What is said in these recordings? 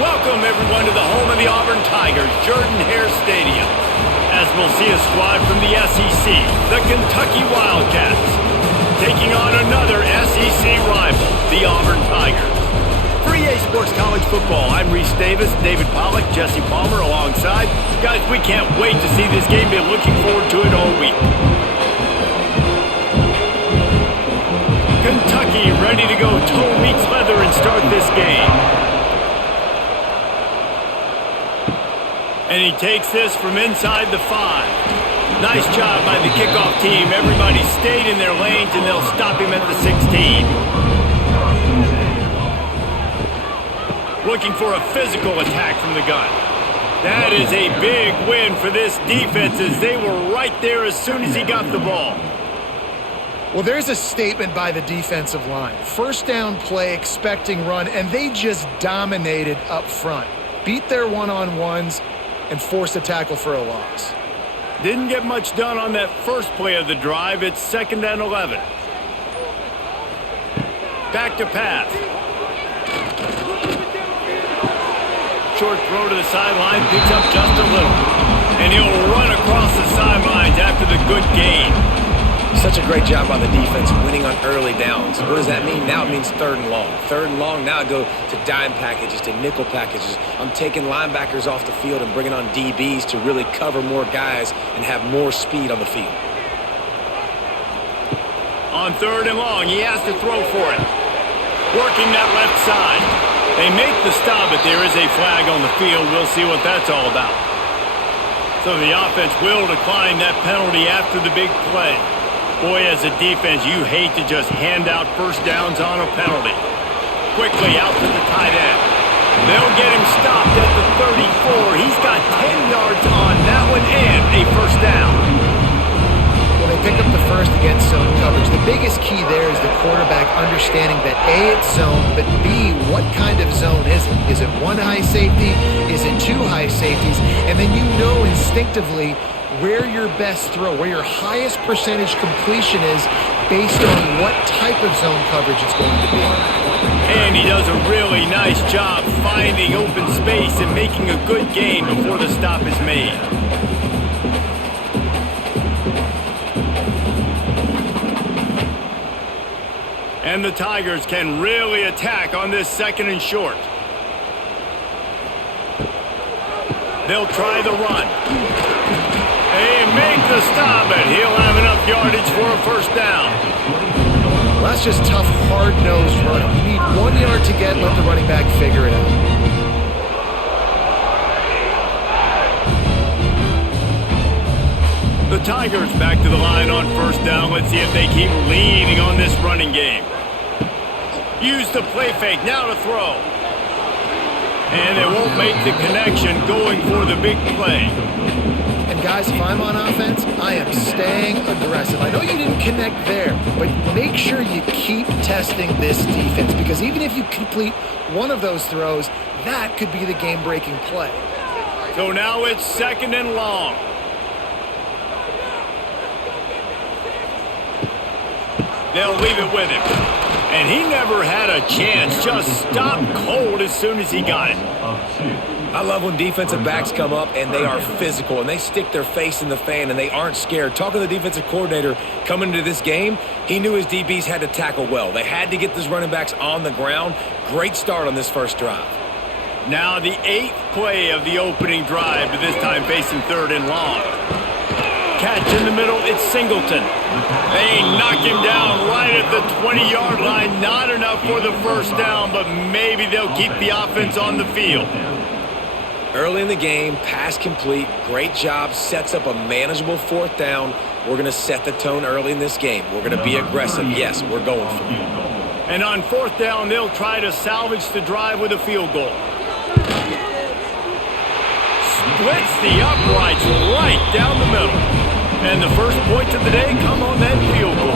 Welcome, everyone, to the home of the Auburn Tigers, Jordan-Hare Stadium, as we'll see a squad from the SEC, the Kentucky Wildcats, taking on another SEC rival, the Auburn Tigers. For EA Sports College Football, I'm Reese Davis, David Pollack, Jesse Palmer alongside. Guys, we can't wait to see this game. Been looking forward to it all week. Kentucky ready to go toe meets leather and start this game. And he takes this from inside the 5. Nice job by the kickoff team. Everybody stayed in their lanes, and they'll stop him at the 16. Looking for a physical attack from the gun. That is a big win for this defense, as they were right there as soon as he got the ball. Well, there's a statement by the defensive line. First down play, expecting run, and they just dominated up front. Beat their one-on-ones and forced a tackle for a loss. Didn't get much done on that first play of the drive. It's 2nd and 11. Back to pass. Short throw to the sideline, picks up just a little. And he'll run across the sidelines after the good gain. Such a great job by the defense winning on early downs. What does that mean? Now it means 3rd and long. 3rd and long, now I go to dime packages, to nickel packages. I'm taking linebackers off the field and bringing on DBs to really cover more guys and have more speed on the field. On 3rd and long, he has to throw for it. Working that left side. They make the stop, but there is a flag on the field. We'll see what that's all about. So the offense will decline that penalty after the big play. Boy, as a defense, you hate to just hand out first downs on a penalty. Quickly out to the tight end. They'll get him stopped at the 34. He's got 10 yards on that one and a first down. Well, they pick up the first against zone coverage. The biggest key there is the quarterback understanding that A, it's zone, but B, what kind of zone is it? Is it one high safety? Is it 2 high safeties? And then you know instinctively where your best throw, where your highest percentage completion is based on what type of zone coverage it's going to be. And he does a really nice job finding open space and making a good gain before the stop is made. And the Tigers can really attack on this 2nd and short. They'll try the run. They make the stop, and he'll have enough yardage for a first down. Well, that's just tough, hard-nosed running. You need 1 yard to get, let the running back figure it out. The Tigers back to the line on first down. Let's see if they keep leaning on this running game. Use the play fake, now to throw. And they won't make the connection going for the big play. And guys, if I'm on offense, I am staying aggressive. I know you didn't connect there, but make sure you keep testing this defense, because even if you complete one of those throws, that could be the game-breaking play. So now it's 2nd and long. They'll leave it with him. And he never had a chance. Just stopped cold as soon as he got it. I love when defensive backs come up and they are physical and they stick their face in the fan and they aren't scared. Talking to the defensive coordinator coming into this game, he knew his DBs had to tackle well. They had to get those running backs on the ground. Great start on this first drive. Now the 8th play of the opening drive, but this time facing 3rd and long. Catch in the middle, it's Singleton. They knock him down right at the 20-yard line. Not enough for the first down, but maybe they'll keep the offense on the field. Early in the game, pass complete, great job, sets up a manageable 4th down. We're going to set the tone early in this game. We're going to be aggressive. Yes, we're going for it. And on 4th down, they'll try to salvage the drive with a field goal. Splits the uprights right down the middle. And the first points of the day come on that field goal.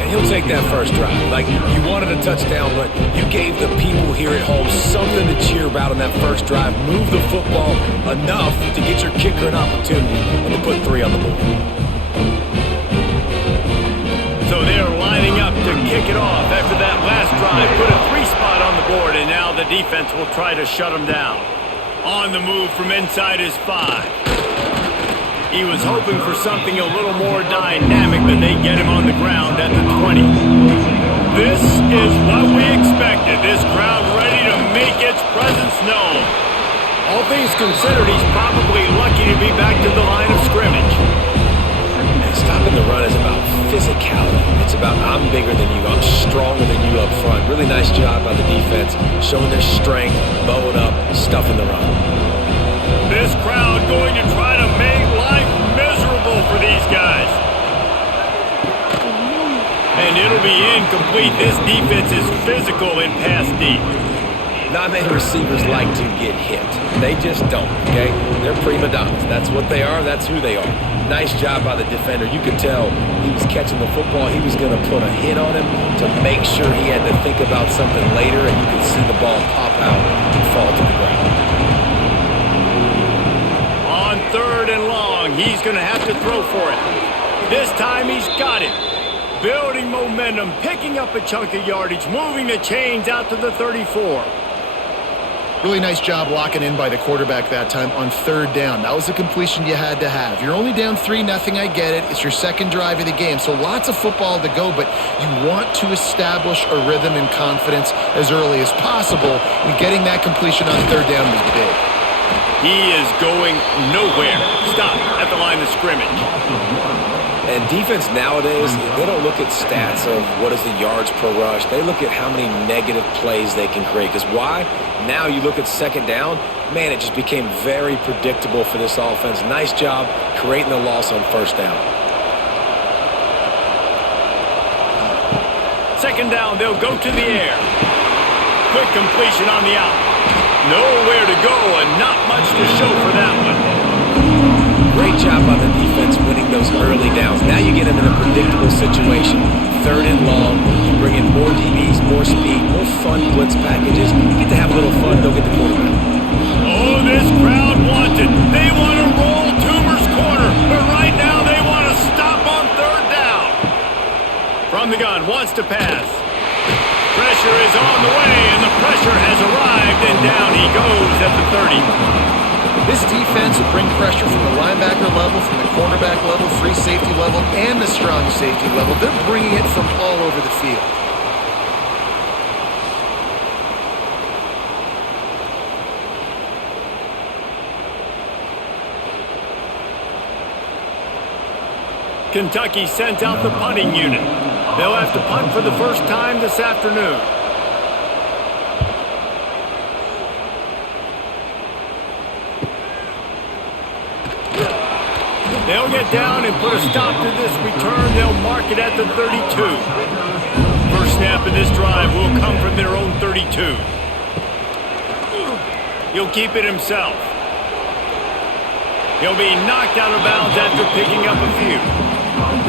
And he'll take that first drive. Like, you wanted a touchdown, but you gave the people here at home something to cheer about on that first drive. Move the football enough to get your kicker an opportunity and to put 3 on the board. So they're lining up to kick it off after that last drive. Put a 3 spot on the board, and now the defense will try to shut him down. On the move from inside his 5. He was hoping for something a little more dynamic, but they get him on the ground at the 20. This is what we expected. This crowd ready to make its presence known. All things considered, he's probably lucky to be back to the line of scrimmage. Stopping the run is about physicality. It's about I'm bigger than you, I'm stronger than you up front. Really nice job by the defense, showing their strength, bowing up, stuffing the run. This crowd going to try to make life miserable for these guys. And it'll be incomplete. This defense is physical in pass deep. Not many receivers like to get hit. They just don't, okay? They're prima donnas. That's what they are. That's who they are. Nice job by the defender. You could tell he was catching the football. He was going to put a hit on him to make sure he had to think about something later, and you could see the ball pop out and fall to the ground. On 3rd and long, he's going to have to throw for it. This time he's got it. Building momentum, picking up a chunk of yardage, moving the chains out to the 34. Really nice job locking in by the quarterback that time on 3rd down. That was the completion you had to have. You're only down 3-0, I get it. It's your second drive of the game, so lots of football to go, but you want to establish a rhythm and confidence as early as possible, and getting that completion on 3rd down was big. He is going nowhere. Stop at the line of scrimmage. And defense nowadays, they don't look at stats of what is the yards per rush. They look at how many negative plays they can create. Because why? Now you look at 2nd down, man, it just became very predictable for this offense. Nice job creating the loss on 1st down. 2nd down, they'll go to the air. Quick completion on the out. Nowhere to go and not much to show for that one. Great job by the defense winning those early downs. Now you get them in a predictable situation. 3rd and long, you bring in more DBs, more speed, more fun blitz packages. You get to have a little fun, don't get the quarterback. Oh, this crowd wants it. They want to roll Toomer's corner, but right now they want to stop on 3rd down. From the gun, wants to pass. Pressure is on the way, and the pressure has arrived, and down he goes at the 30. This defense will bring pressure from the linebacker level, from the cornerback level, free safety level, and the strong safety level. They're bringing it from all over the field. Kentucky sent out the punting unit. They'll have to punt for the first time this afternoon. They'll get down and put a stop to this return. They'll mark it at the 32. First snap of this drive will come from their own 32. He'll keep it himself. He'll be knocked out of bounds after picking up a few.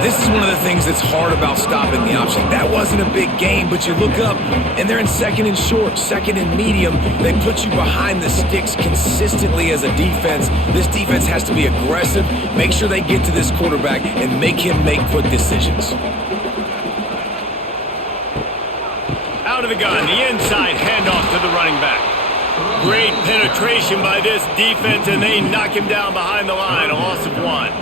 This is one of the things that's hard about stopping the option. That wasn't a big gain, but you look up, and they're in 2nd and short, 2nd and medium. They put you behind the sticks consistently as a defense. This defense has to be aggressive, make sure they get to this quarterback, and make him make quick decisions. Out of the gun, the inside handoff to the running back. Great penetration by this defense, and they knock him down behind the line, a loss of 1.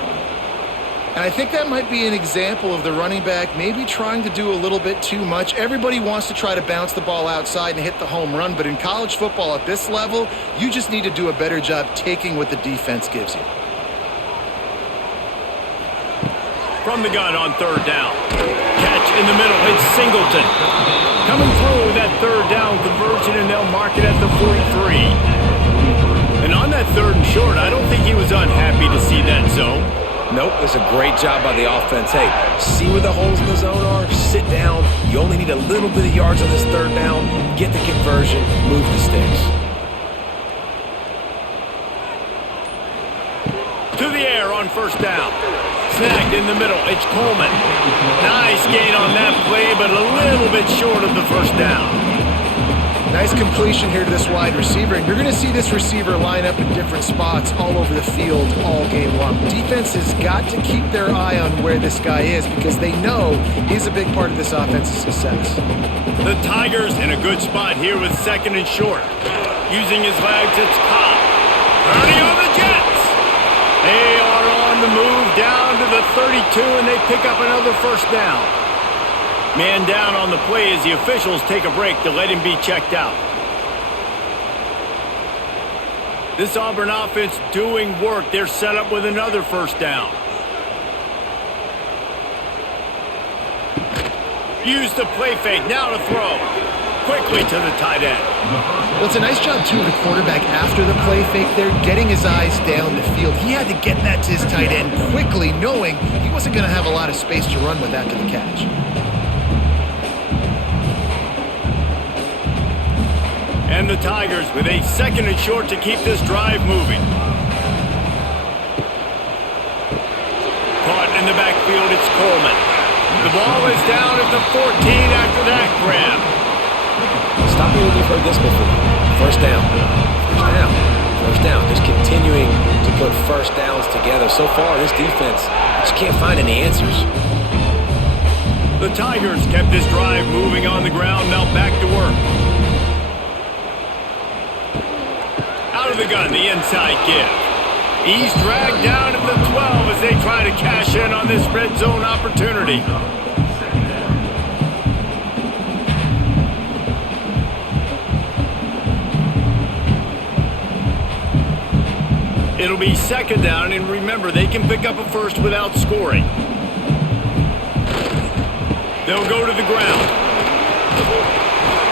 And I think that might be an example of the running back maybe trying to do a little bit too much. Everybody wants to try to bounce the ball outside and hit the home run, but in college football at this level, you just need to do a better job taking what the defense gives you. From the gun on 3rd down. Catch in the middle, it's Singleton. Coming through that 3rd down conversion, and they'll mark it at the 43. And on that 3rd and short, I don't think he was unhappy to see that zone. Nope, it's a great job by the offense. Hey, see where the holes in the zone are, sit down. You only need a little bit of yards on this 3rd down. Get the conversion, move the sticks. To the air on 1st down. Snagged in the middle, it's Coleman. Nice gain on that play, but a little bit short of the 1st down. Nice completion here to this wide receiver, and you're going to see this receiver line up in different spots all over the field all game long. Defense has got to keep their eye on where this guy is because they know he's a big part of this offense's success. The Tigers in a good spot here with second and short. Using his legs, it's Cobb. Turning on the Jets. They are on the move down to the 32, and they pick up another first down. Man down on the play as the officials take a break to let him be checked out. This Auburn offense doing work. They're set up with another first down. Use the play fake. Now to throw. Quickly to the tight end. Well, it's a nice job, too, of the quarterback after the play fake there, getting his eyes down the field. He had to get that to his tight end quickly, knowing he wasn't going to have a lot of space to run with after the catch. And the Tigers with a second and short to keep this drive moving. Caught in the backfield, it's Coleman. The ball is down at the 14 after that grab. Stop me when you've heard this before. First down. First down. First down. Just continuing to put first downs together. So far, this defense just can't find any answers. The Tigers kept this drive moving on the ground. Now back to work. Out of the gun, the inside give. He's dragged down at the 12 as they try to cash in on this red zone opportunity. It'll be second down, and remember, they can pick up a first without scoring. They'll go to the ground.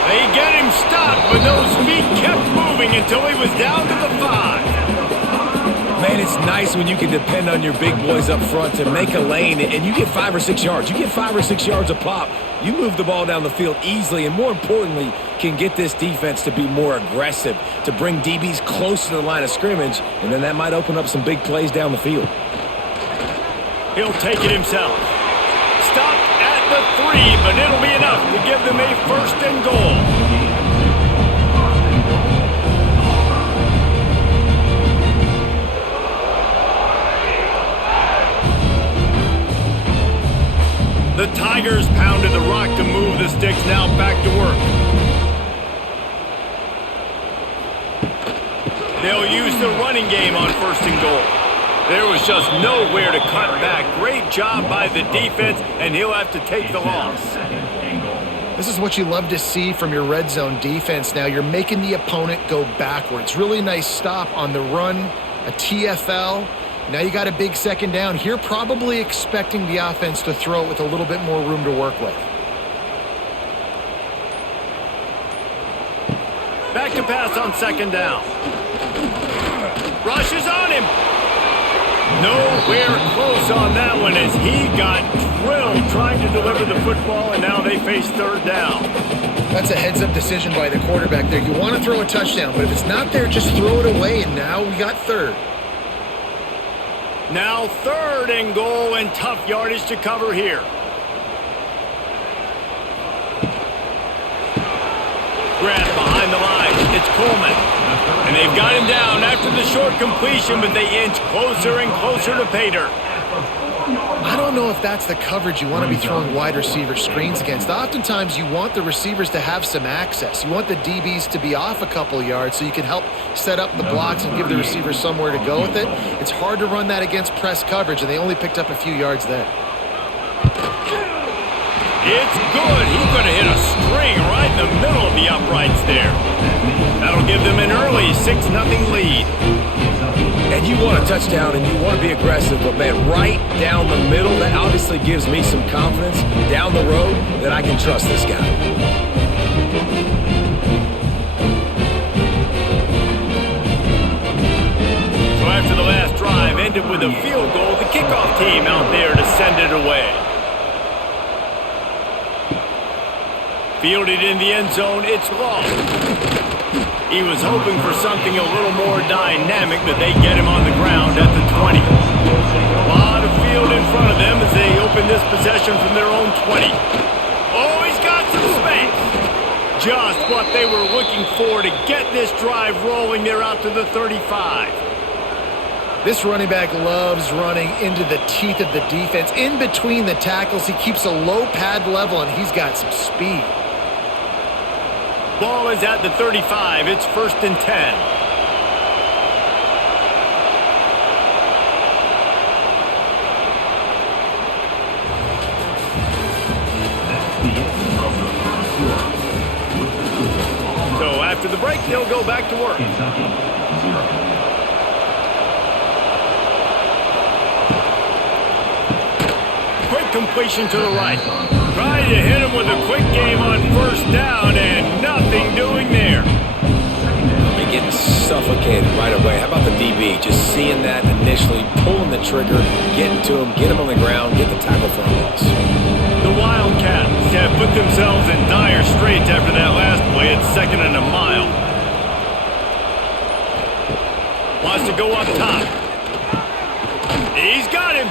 They get him stopped, but those feet kept moving until he was down to the 5. Man, it's nice when you can depend on your big boys up front to make a lane, and you get 5 or 6 yards. You get 5 or 6 yards a pop. You move the ball down the field easily, and more importantly, can get this defense to be more aggressive, to bring DBs close to the line of scrimmage, and then that might open up some big plays down the field. He'll take it himself. Stopped at the 3, but it'll be enough to give them a first and goal. The Tigers pounded the rock to move the sticks. Now back to work. They'll use the running game on first and goal. There was just nowhere to cut back. Great job by the defense, and he'll have to take the loss. This is what you love to see from your red zone defense now. You're making the opponent go backwards. Really nice stop on the run, a TFL. Now you got a big second down here, probably expecting the offense to throw it with a little bit more room to work with. Back to pass on second down. Rushes on him. Nowhere close on that one as he got drilled trying to deliver the football, and now they face third down. That's a heads-up decision by the quarterback there. You want to throw a touchdown, but if it's not there, just throw it away, and now we got third. Now third and goal, and tough yardage to cover here. Grab behind the line. It's Coleman. And they've got him down after the short completion, but they inch closer and closer to pay dirt. I don't know if that's the coverage you want to be throwing wide receiver screens against. Oftentimes, you want the receivers to have some access. You want the DBs to be off a couple yards so you can help set up the blocks and give the receivers somewhere to go with it. It's hard to run that against press coverage, and they only picked up a few yards there. It's good. He's going to hit a string right in the middle of the uprights there. That'll give them an early 6-0 lead. And you want a touchdown and you want to be aggressive, but man, right down the middle, that obviously gives me some confidence down the road that I can trust this guy. So after the last drive ended with a field goal, the kickoff team out there to send it away. Fielded in the end zone, it's long. He was hoping for something a little more dynamic, but they get him on the ground at the 20. A lot of field in front of them as they open this possession from their own 20. Oh, he's got some space. just what they were looking for to get this drive rolling there out to the 35. This running back loves running into the teeth of the defense. In between the tackles, he keeps a low pad level, and he's got some speed. Ball is at the 35. It's 1st and 10. So after the break, they'll go back to work. Quick completion to the right. Trying to hit him with a quick game on 1st down, and nothing doing there. They're getting suffocated right away. How about the DB? Just seeing that initially, pulling the trigger, getting to him, get him on the ground, get the tackle for a loss. The Wildcats have put themselves in dire straits after that last play. It's 2nd and a mile. Wants to go up top. He's got him.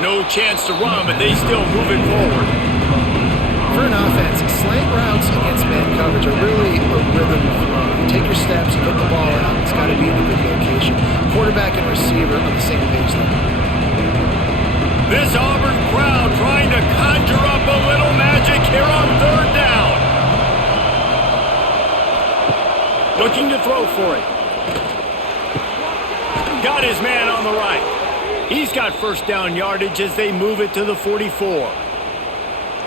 No chance to run, but they still move it forward. For an offense, slant routes against man coverage are really a rhythm of throw. You take your steps, you get the ball out. It's got to be in a good location. Quarterback and receiver on the same page there. This Auburn crowd trying to conjure up a little magic here on 3rd down. Looking to throw for it. Got his man on the right. He's got 1st down yardage as they move it to the 44.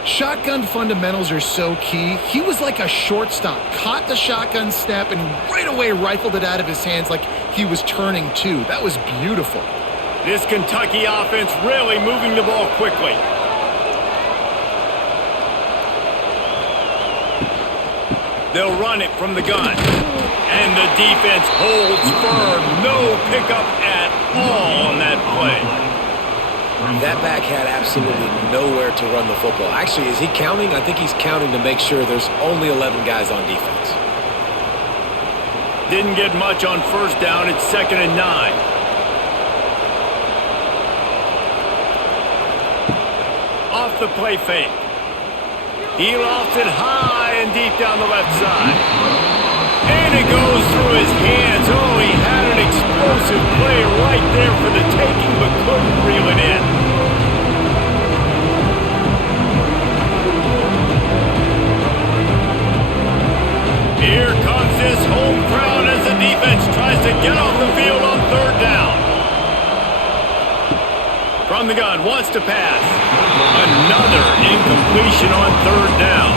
Shotgun fundamentals are so key. He was like a shortstop, caught the shotgun snap, and right away rifled it out of his hands like he was turning two. That was beautiful. This Kentucky offense really moving the ball quickly. They'll run it from the gun. And the defense holds firm. No pickup at all on that play. That back had absolutely nowhere to run the football. Actually, is he counting? I think he's counting to make sure there's only 11 guys on defense. Didn't get much on 1st down. It's 2nd and 9. Off the play fake. He lofts it high and deep down the left side. And it goes through his hands. Oh, he had an explosive play right there for the taking, but couldn't reel it in. Here comes this home crowd as the defense tries to get off the field on 3rd down. From the gun, wants to pass. Another incompletion on 3rd down.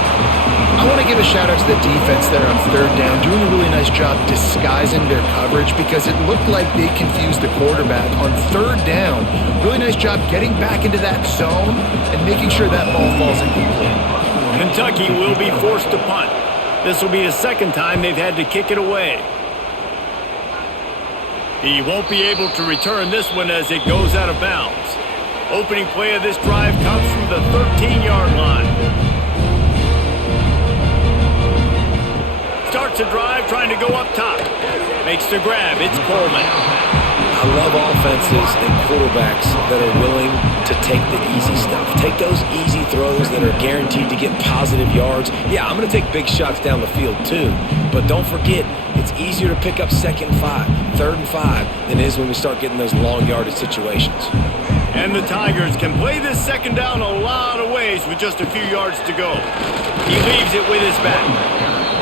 I want to give a shout out to the defense there on 3rd down, doing a really nice job disguising their coverage because it looked like they confused the quarterback on 3rd down. Really nice job getting back into that zone and making sure that ball falls incomplete. Kentucky will be forced to punt. This will be the 2nd time they've had to kick it away. He won't be able to return this one as it goes out of bounds. Opening play of this drive comes from the 13-yard line. Starts a drive trying to go up top. Makes the grab. It's Coleman. I love offenses and quarterbacks that are willing to take the easy stuff. Take those easy throws that are guaranteed to get positive yards. Yeah, I'm going to take big shots down the field too. But don't forget, it's easier to pick up 2nd and 5, 3rd and 5 than it is when we start getting those long yardage situations. And the Tigers can play this 2nd down a lot of ways with just a few yards to go. He leaves it with his back.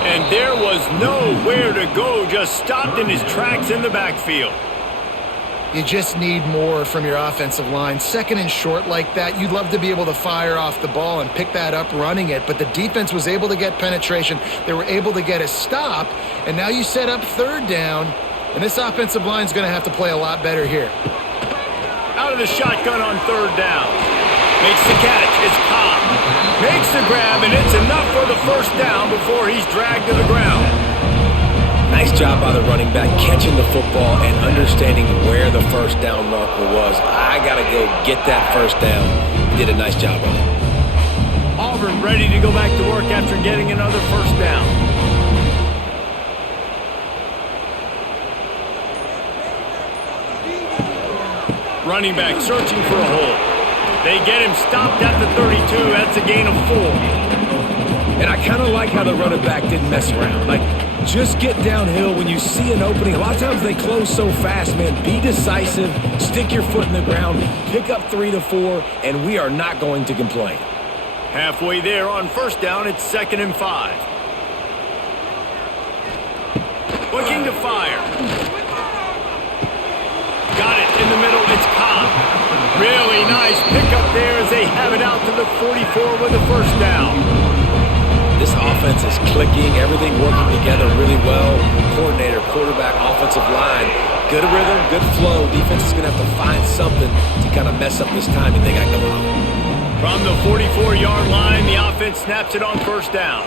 And there was nowhere to go, just stopped in his tracks in the backfield. You just need more from your offensive line. 2nd and short like that, you'd love to be able to fire off the ball and pick that up running it, but the defense was able to get penetration. They were able to get a stop, and now you set up 3rd down, and this offensive line is going to have to play a lot better here. Out of the shotgun on 3rd down. Makes the catch. It's Cobb. Makes the grab, and it's enough for the 1st down before he's dragged to the ground. Nice job by the running back catching the football and understanding where the 1st down marker was. I got to go get that 1st down. He did a nice job of it. Auburn ready to go back to work after getting another 1st down. Running back searching for a hole. They get him stopped at the 32. That's a gain of 4. And I kind of like how the running back didn't mess around. Like, just get downhill when you see an opening. A lot of times they close so fast, man. Be decisive, stick your foot in the ground, pick up 3 to 4, and we are not going to complain. Halfway there on first down, it's 2nd and 5. Looking to fire. Got it in the middle, it's Cobb. Really nice pickup there as they have it out to the 44 with a first down. This offense is clicking, everything working together really well. Coordinator, quarterback, offensive line, good rhythm, good flow. Defense is going to have to find something to kind of mess up this timing they got going on. From the 44-yard line, the offense snaps it on first down.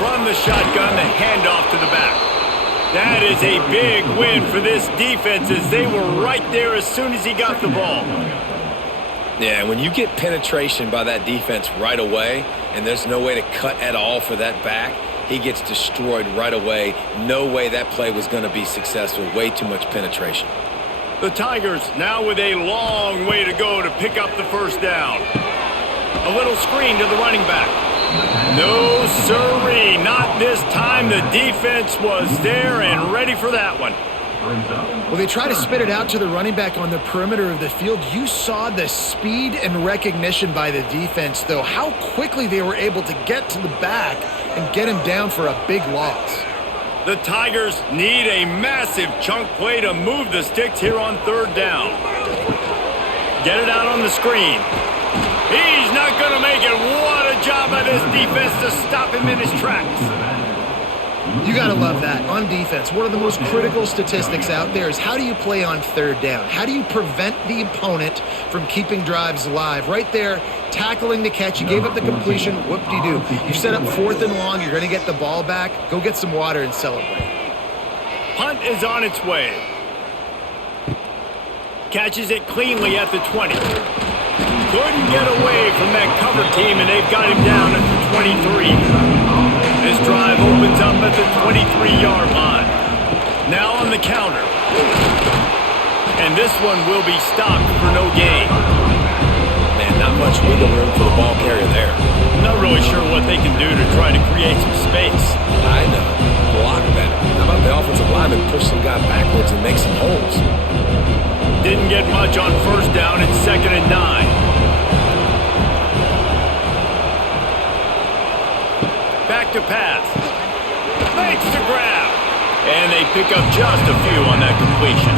From the shotgun, the handoff to the back. That is a big win for this defense as they were right there as soon as he got the ball. Yeah, when you get penetration by that defense right away, and there's no way to cut at all for that back, he gets destroyed right away. No way that play was going to be successful. Way too much penetration. The Tigers now with a long way to go to pick up the first down. A little screen to the running back. No sirree, not this time. The defense was there and ready for that one. Well, they try to spit it out to the running back on the perimeter of the field. You saw the speed and recognition by the defense, though, how quickly they were able to get to the back and get him down for a big loss. The Tigers need a massive chunk play to move the sticks here on third down. Get it out on the screen. He's not going to make it. What a job by this defense to stop him in his tracks. You got to love that. On defense, one of the most critical statistics out there is how do you play on third down? How do you prevent the opponent from keeping drives alive? Right there, tackling the catch. You gave up the completion. Whoop-de-doo. You set up 4th and long. You're going to get the ball back. Go get some water and celebrate. Punt is on its way. Catches it cleanly at the 20. Couldn't get away from that cover team, and they've got him down at the 23. This drive opens up at the 23-yard line. Now on the counter. And this one will be stopped for no gain. Man, not much wiggle room for the ball carrier there. Not really sure what they can do to try to create some space. I know. Block better. How about the offensive lineman push some guy backwards and make some holes? Didn't get much on first down. It's 2nd and 9. Back to pass. Makes the grab. And they pick up just a few on that completion.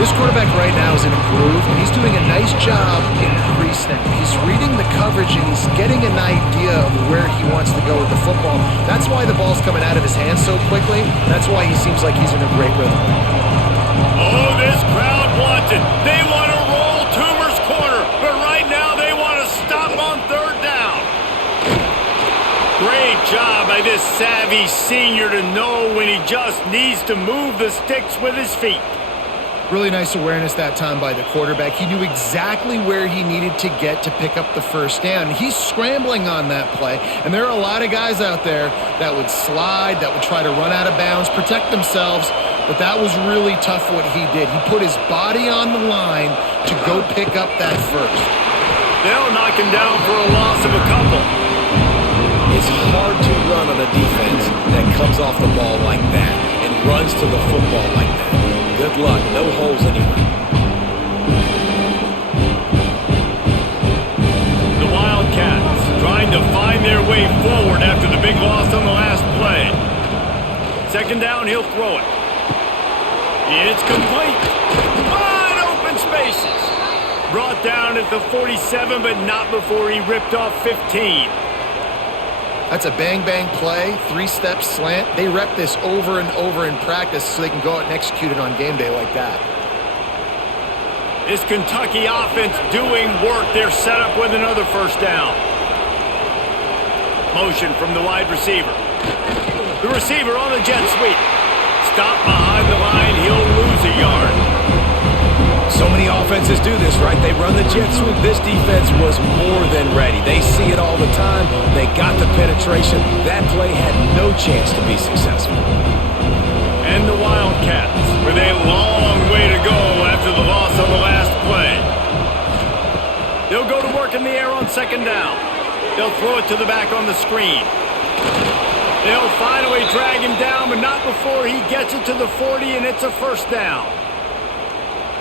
This quarterback right now is in a groove, and he's doing a nice job in pre-snap. He's reading the coverage, and he's getting an idea of where he wants to go with the football. That's why the ball's coming out of his hands so quickly. That's why he seems like he's in a great rhythm. Oh, this crowd wants it. They want to roll Toomer's corner, but right now they want to stop on third down. Great job by this savvy senior to know when he just needs to move the sticks with his feet. Really nice awareness that time by the quarterback. He knew exactly where he needed to get to pick up the first down. He's scrambling on that play, and there are a lot of guys out there that would slide, that would try to run out of bounds, protect themselves, but that was really tough what he did. He put his body on the line to go pick up that first. They'll knock him down for a loss of a couple. It's hard to run on a defense that comes off the ball like that and runs to the football like that. Good luck. No holes anyway. The Wildcats trying to find their way forward after the big loss on the last play. 2nd down, he'll throw it. It's complete. Wide open spaces. Brought down at the 47, but not before he ripped off 15. That's a bang-bang play, 3-step slant. They rep this over and over in practice so they can go out and execute it on game day like that. This Kentucky offense doing work. They're set up with another first down. Motion from the wide receiver. The receiver on the jet sweep. Stop behind the line. He'll lose a yard. So many offenses do this, right? They run the jet sweep. This defense was more than ready. They see it all the time. They got the penetration. That play had no chance to be successful. And the Wildcats with a long way to go after the loss on the last play. They'll go to work in the air on 2nd down. They'll throw it to the back on the screen. They'll finally drag him down, but not before he gets it to the 40, and it's a first down.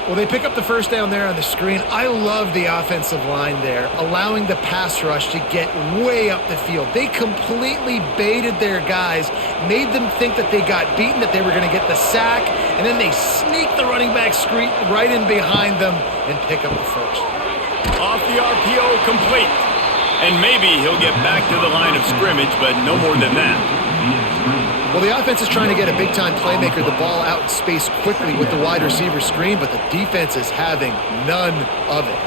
Well, they pick up the first down there on the screen. I love the offensive line there, allowing the pass rush to get way up the field. They completely baited their guys, made them think that they got beaten, that they were going to get the sack, and then they sneak the running back screen right in behind them and pick up the first. Off the RPO, complete. And maybe he'll get back to the line of scrimmage, but no more than that. Well, the offense is trying to get a big-time playmaker the ball out in space quickly with the wide receiver screen, but the defense is having none of it.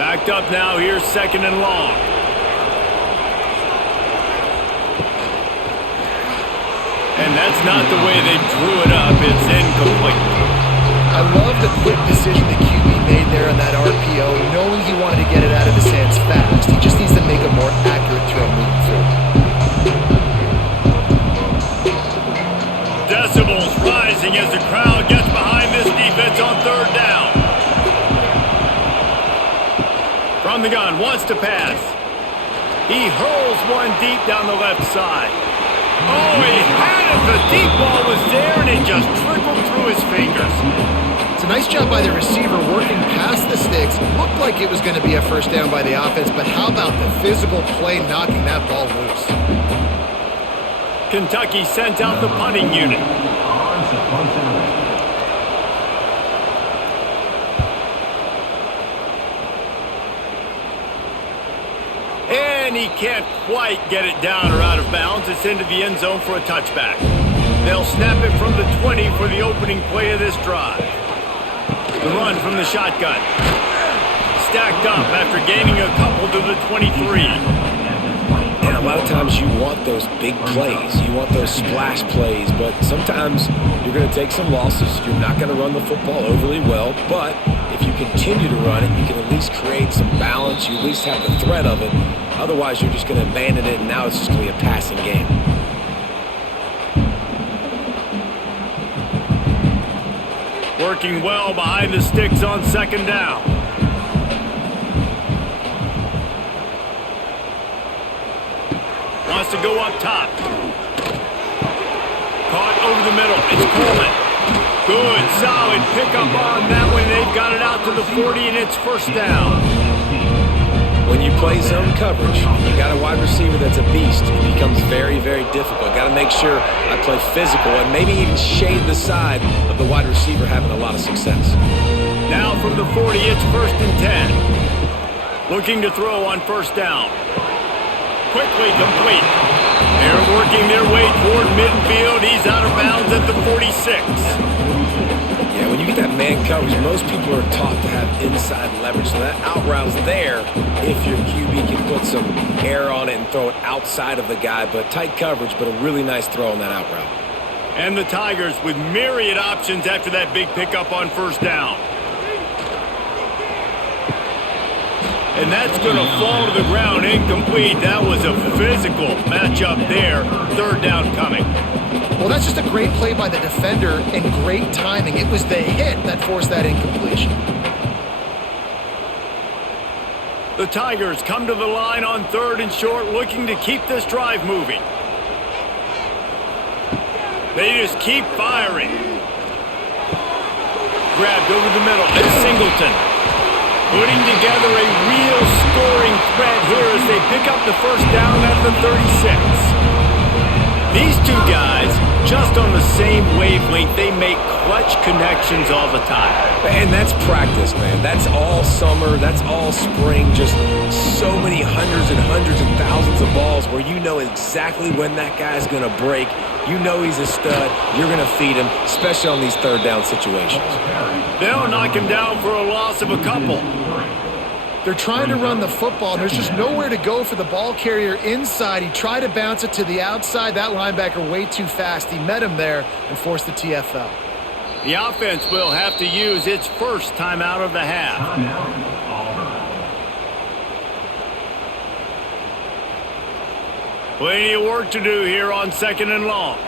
Backed up now, here's second and long. And that's not the way they drew it up. It's incomplete. I love the quick decision the QB made there on that RPO, knowing he wanted to get it out of his hands fast. He just needs to make a more accurate throw moving forward. Decibels rising as the crowd gets behind this defense on third down. From the gun, wants to pass. He hurls one deep down the left side. Oh, he had it. The deep ball was there, and it just trickled through his fingers. It's a nice job by the receiver working past the sticks. Looked like it was going to be a first down by the offense, but how about the physical play knocking that ball loose? Kentucky sent out the punting unit. And he can't quite get it down or out of bounds. It's into the end zone for a touchback. They'll snap it from the 20 for the opening play of this drive. The run from the shotgun. Stacked up after gaining a couple to the 23. And a lot of times you want those big plays. You want those splash plays, but sometimes you're going to take some losses. You're not going to run the football overly well, but if you continue to run it, you can at least create some balance. You at least have the threat of it. Otherwise, you're just going to abandon it, and now it's just going to be a passing game. Working well behind the sticks on second down. Wants to go up top. Caught over the middle. It's Coleman. Good, solid pickup on that one. They've got it out to the 40, and it's first down. When you play zone coverage, you got a wide receiver that's a beast. It becomes very, very difficult. Got to make sure I play physical and maybe even shade the side of the wide receiver having a lot of success. Now from the 40, it's first and 10. Looking to throw on first down. Quickly complete. They're working their way toward midfield. He's out of bounds at the 46. Yeah, when you get that man coverage, most people are taught to have inside leverage. So that out route's there if your QB can put some air on it and throw it outside of the guy. But tight coverage, but a really nice throw on that out route. And the Tigers with myriad options after that big pickup on first down. And that's going to fall to the ground incomplete. That was a physical matchup there. Third down coming. Well, that's just a great play by the defender and great timing. It was the hit that forced that incompletion. The Tigers come to the line on third and short, looking to keep this drive moving. They just keep firing. Grabbed over the middle. It's Singleton. Putting together a real scoring threat here as they pick up the first down at the 36. These two guys, just on the same wavelength, they make clutch connections all the time. And that's practice, man. That's all summer. That's all spring. Just so many hundreds and hundreds and thousands of balls where you know exactly when that guy's going to break. You know he's a stud. You're going to feed him, especially on these third down situations. They'll knock him down for a loss of a couple. They're trying to run the football, and there's just nowhere to go for the ball carrier inside. He tried to bounce it to the outside. That linebacker way too fast. He met him there and forced the TFL. The offense will have to use its first timeout of the half. Plenty of work to do here on second and long.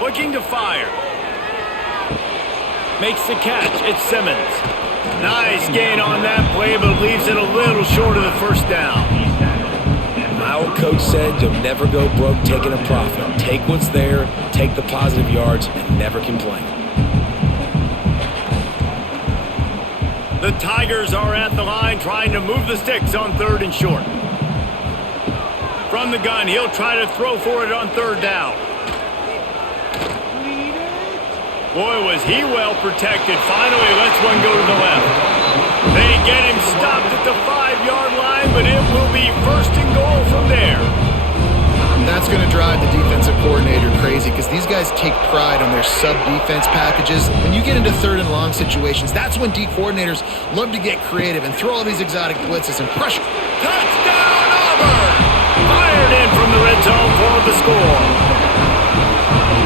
Looking to fire. Makes the catch. It's Simmons. Nice gain on that play, but leaves it a little short of the first down. My old coach said you'll never go broke taking a profit. Take what's there, take the positive yards, and never complain. The Tigers are at the line trying to move the sticks on 3rd and short. From the gun, he'll try to throw for it on 3rd down. Boy, was he well protected. Finally lets one go to the left. They get him stopped at the 5-yard line, but it will be 1st and goal from there. That's going to drive the defensive coordinator crazy because these guys take pride on their sub-defense packages. When you get into 3rd and long situations, that's when D coordinators love to get creative and throw all these exotic blitzes and pressure. Touchdown, Auburn! Fired in from the red zone for the score.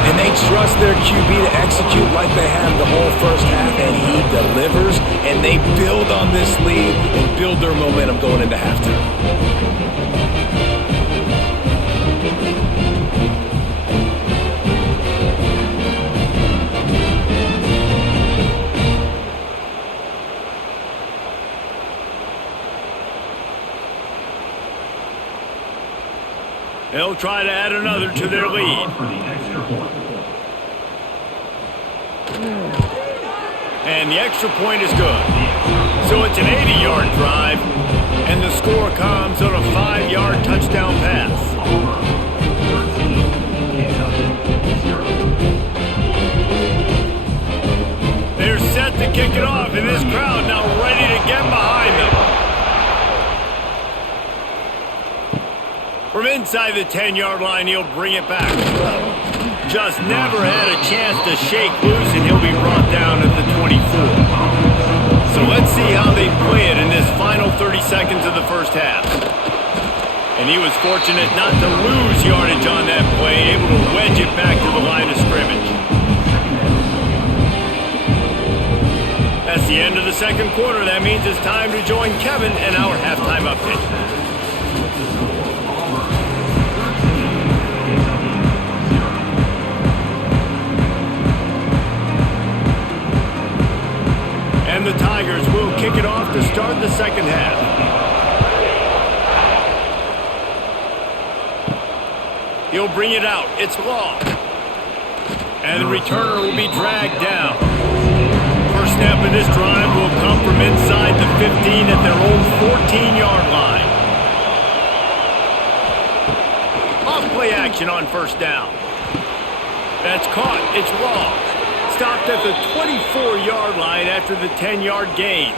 And they trust their QB to execute like they have the whole first half, and he delivers, and they build on this lead and build their momentum going into halftime. They'll try to add another to their lead. And the extra point is good. So it's an 80-yard drive, and the score comes on a 5-yard touchdown pass. They're set to kick it off, and this crowd now ready to get behind them. From inside the 10-yard line, he'll bring it back. Just never had a chance to shake loose, and he'll be brought down at the 24. So let's see how they play it in this final 30 seconds of the first half. And he was fortunate not to lose yardage on that play, able to wedge it back to the line of scrimmage. That's the end of the second quarter. That means it's time to join Kevin and our halftime update. And the Tigers will kick it off to start the second half. He'll bring it out. It's long. And the returner will be dragged down. First snap of this drive will come from inside the 15 at their own 14-yard line. Off-play action on first down. That's caught. It's long. Stopped at the 24-yard line after the 10-yard gain.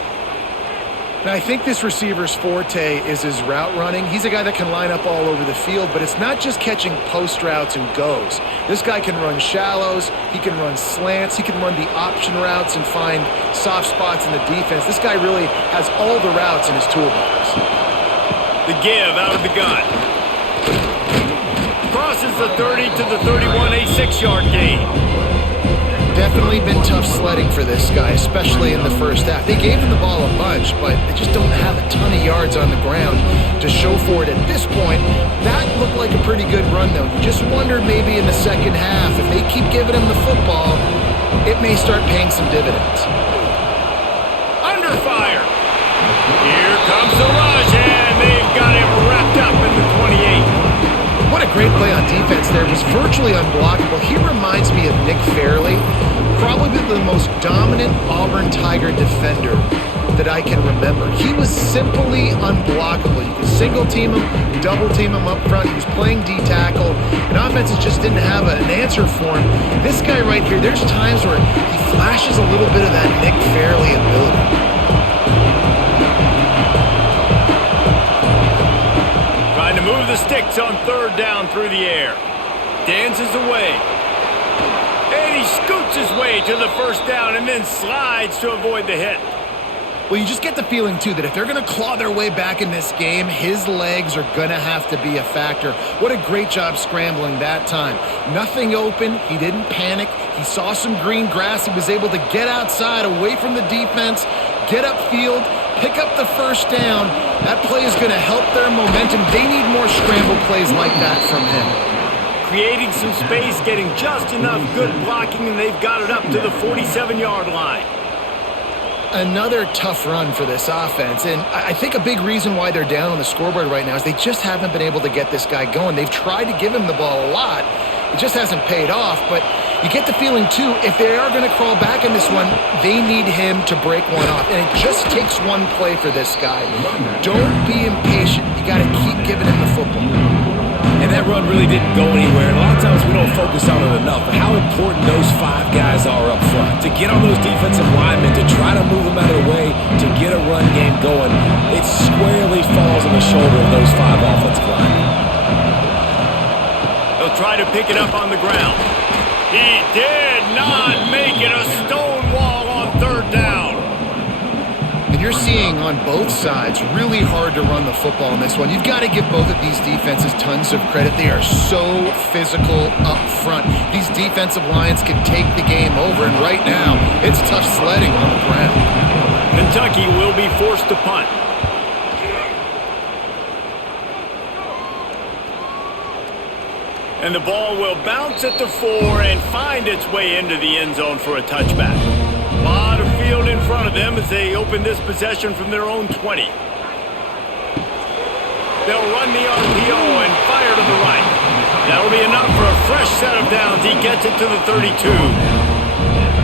Now, I think this receiver's forte is his route running. He's a guy that can line up all over the field, but it's not just catching post routes and goes. This guy can run shallows, he can run slants, he can run the option routes and find soft spots in the defense. This guy really has all the routes in his toolbox. The give out of the gun. Crosses the 30 to the 31, a 6-yard gain. Definitely been tough sledding for this guy, especially in the first half. They gave him the ball a bunch, but they just don't have a ton of yards on the ground to show for it at this point. That looked like a pretty good run, though. You just wonder maybe in the second half, if they keep giving him the football, it may start paying some dividends. Under fire. Here comes the rush, and they've got him wrapped up in the 28. What a great play on defense there. It was virtually unblockable. He reminds me of Nick Fairley, probably the most dominant Auburn Tiger defender that I can remember. He was simply unblockable. You could single team him, double team him up front. He was playing D-tackle, and offenses just didn't have an answer for him. This guy right here, there's times where he flashes a little bit of that Nick Fairley ability. To move the sticks on third down through the air. Dances away. And he scoots his way to the first down and then slides to avoid the hit. Well, you just get the feeling, too, that if they're going to claw their way back in this game, his legs are going to have to be a factor. What a great job scrambling that time. Nothing open. He didn't panic. He saw some green grass. He was able to get outside, away from the defense, get upfield, pick up the first down. That play is going to help their momentum. They need more scramble plays like that from him. creating some space, getting just enough good blocking, and they've got it up to the 47-yard line. Another tough run for this offense, and I think a big reason why they're down on the scoreboard right now is they just haven't been able to get this guy going. They've tried to give him the ball a lot. It just hasn't paid off, but you get the feeling, too, if they are going to crawl back in this one, they need him to break one off, and it just takes one play for this guy. Don't be impatient. You got to keep giving him the football. And that run really didn't go anywhere. And a lot of times we don't focus on it enough, but how important those 5 guys are up front. To get on those defensive linemen, to try to move them out of the way, to get a run game going, it squarely falls on the shoulder of those 5 offensive linemen. They'll try to pick it up on the ground. He did not make it a stone wall on 3rd down. And you're seeing on both sides really hard to run the football in this one. You've got to give both of these defenses tons of credit. They are so physical up front. These defensive lines can take the game over, and right now it's tough sledding on the ground. Kentucky will be forced to punt. And the ball will bounce at the 4 and find its way into the end zone for a touchback. A lot of field in front of them as they open this possession from their own 20. They'll run the RPO and fire to the right. That'll be enough for a fresh set of downs. He gets it to the 32.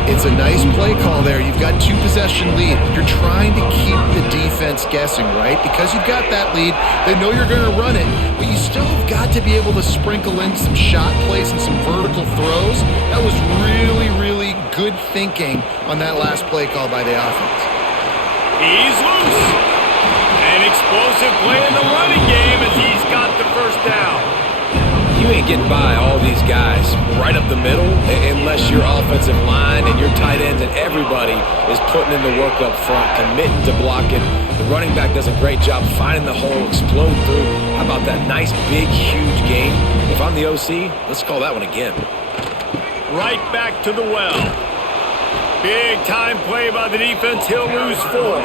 It's a nice play call there. You've got 2-possession lead. You're trying to keep the defense guessing, right? Because you've got that lead, they know you're going to run it, but you still have got to be able to sprinkle in some shot plays and some vertical throws. That was really, really good thinking on that last play call by the offense. He's loose. An explosive play in the running game as he's got the first down. You ain't getting by all these guys right up the middle unless your offensive line and your tight ends and everybody is putting in the work up front, committing to blocking. The running back does a great job finding the hole, explode through. How about that nice, big, huge game? If I'm the OC, let's call that one again. Right back to the well. Big time play by the defense. He'll lose 4.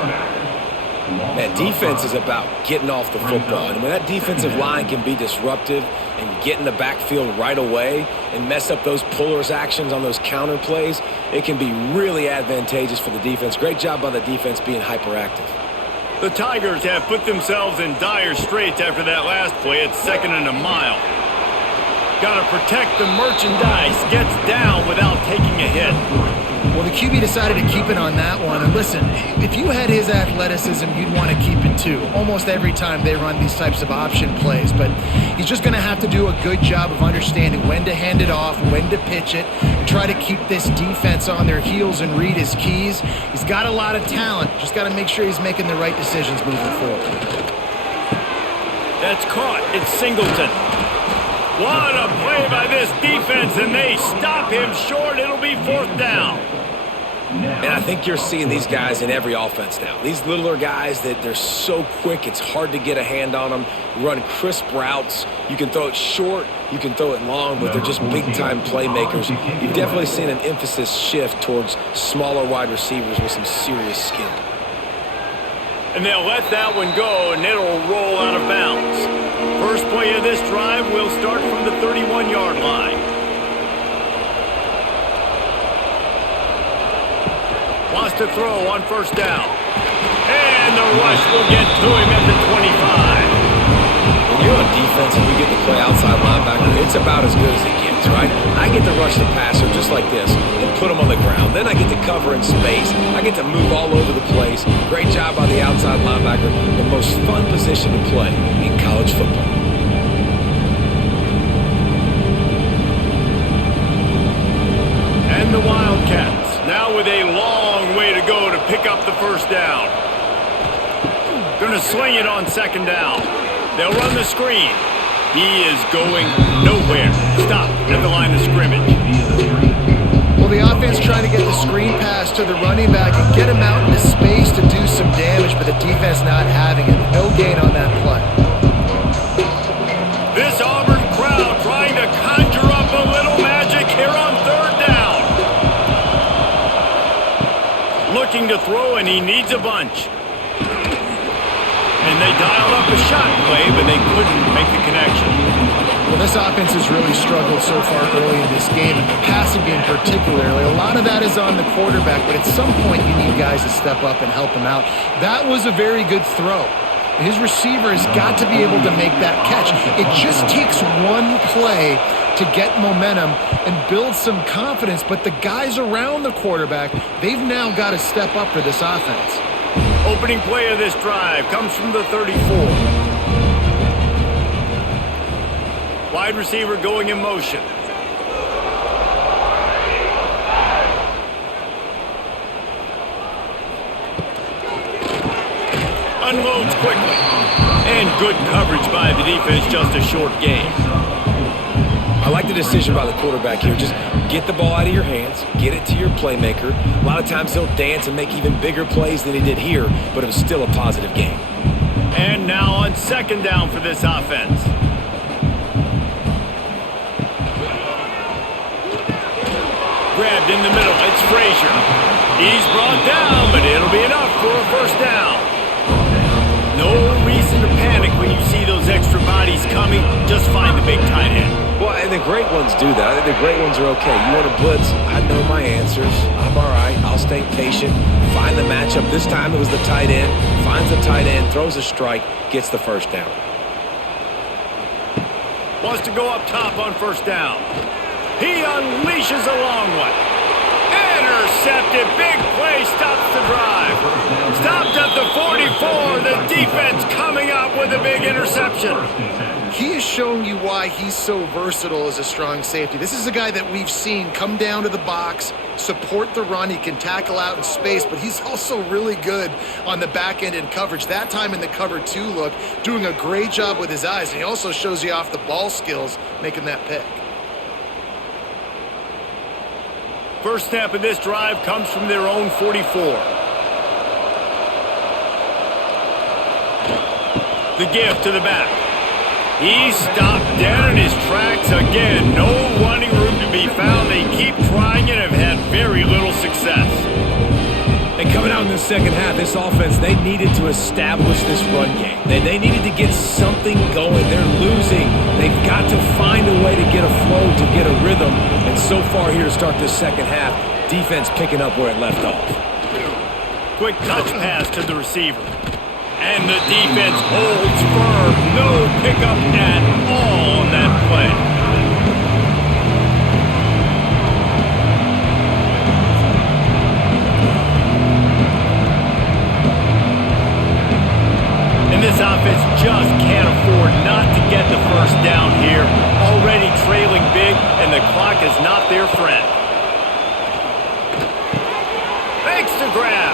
That defense is about getting off the football. And when that defensive line can be disruptive and get in the backfield right away and mess up those pullers actions on those counter plays, it can be really advantageous for the defense. Great job by the defense being hyperactive. The Tigers have put themselves in dire straits after that last play. It's 2nd and a mile. Got to protect the merchandise. Gets down without taking a hit. Well, the QB decided to keep it on that one. And listen, if you had his athleticism, you'd want to keep it too. Almost every time they run these types of option plays. But he's just going to have to do a good job of understanding when to hand it off, when to pitch it, and try to keep this defense on their heels and read his keys. He's got a lot of talent. Just got to make sure he's making the right decisions moving forward. That's caught. It's Singleton. What a play by this defense, and they stop him short. It'll be 4th down. And I think you're seeing these guys in every offense now. These littler guys that they're so quick, it's hard to get a hand on them. Run crisp routes. You can throw it short, you can throw it long, but they're just big-time playmakers. You've definitely seen an emphasis shift towards smaller wide receivers with some serious skill. And they'll let that one go, and it'll roll out of bounds. First play of this drive will start from the 31-yard line. Wants to throw on 1st down. And the rush will get to him at the 25. When you're on defense and you get to play outside linebacker, it's about as good as it gets, right? I get to rush the passer just like this and put him on the ground. Then I get to cover in space. I get to move all over the place. Great job by the outside linebacker. The most fun position to play in college football. And the Wildcats, now with a long way to go to pick up the 1st down. Going to sling it on 2nd down. They'll run the screen. He is going nowhere. Stop at the line of scrimmage. Well, the offense trying to get the screen pass to the running back and get him out into space to do some damage, but the defense not having it. No gain on that play. This Auburn crowd trying to conjure up a little magic here on 3rd down. Looking to throw, and he needs a bunch. And they dialed up a shot play, but they couldn't make the connection. Well, this offense has really struggled so far early in this game, and the passing game particularly. A lot of that is on the quarterback, but at some point you need guys to step up and help him out. That was a very good throw. His receiver has got to be able to make that catch. It just takes one play to get momentum and build some confidence, but the guys around the quarterback, they've now got to step up for this offense. Opening play of this drive comes from the 34. Wide receiver going in motion. Unloads quickly. And good coverage by the defense, just a short game. I like the decision by the quarterback here. Just get the ball out of your hands, get it to your playmaker. A lot of times he'll dance and make even bigger plays than he did here, but it was still a positive game. And now on second down for this offense. Grabbed in the middle, it's Frazier. He's brought down, but it'll be enough for a first down. No reason to panic when you see those extra bodies coming. Just find the big tight end. Well, and the great ones do that. I think the great ones are okay. You want to blitz, I know my answers. I'm all right. I'll stay patient. Find the matchup. This time it was the tight end. Finds the tight end, throws a strike, gets the first down. Wants to go up top on first down. He unleashes a long one. Intercepted. Big play stops the drive. Stopped at the 44. The defense coming up with a big interception. He is showing you why he's so versatile as a strong safety. This is a guy that we've seen come down to the box, support the run. He can tackle out in space, but he's also really good on the back end in coverage. That time in the cover 2 look, doing a great job with his eyes. And he also shows you off the ball skills, making that pick. First snap of this drive comes from their own 44. The give to the back. He stopped dead in his tracks again. No running room to be found. They keep trying it and have had very little success. And coming out in the second half, this offense, they needed to establish this run game. They needed to get something going. They're losing. They've got to find a way to get a flow, to get a rhythm. And so far here to start this second half, defense picking up where it left off. Quick touch pass to the receiver. And the defense holds firm. No pickup at all on that play. And this offense just can't afford not to get the first down here. Already trailing big, and the clock is not their friend. Makes the grab.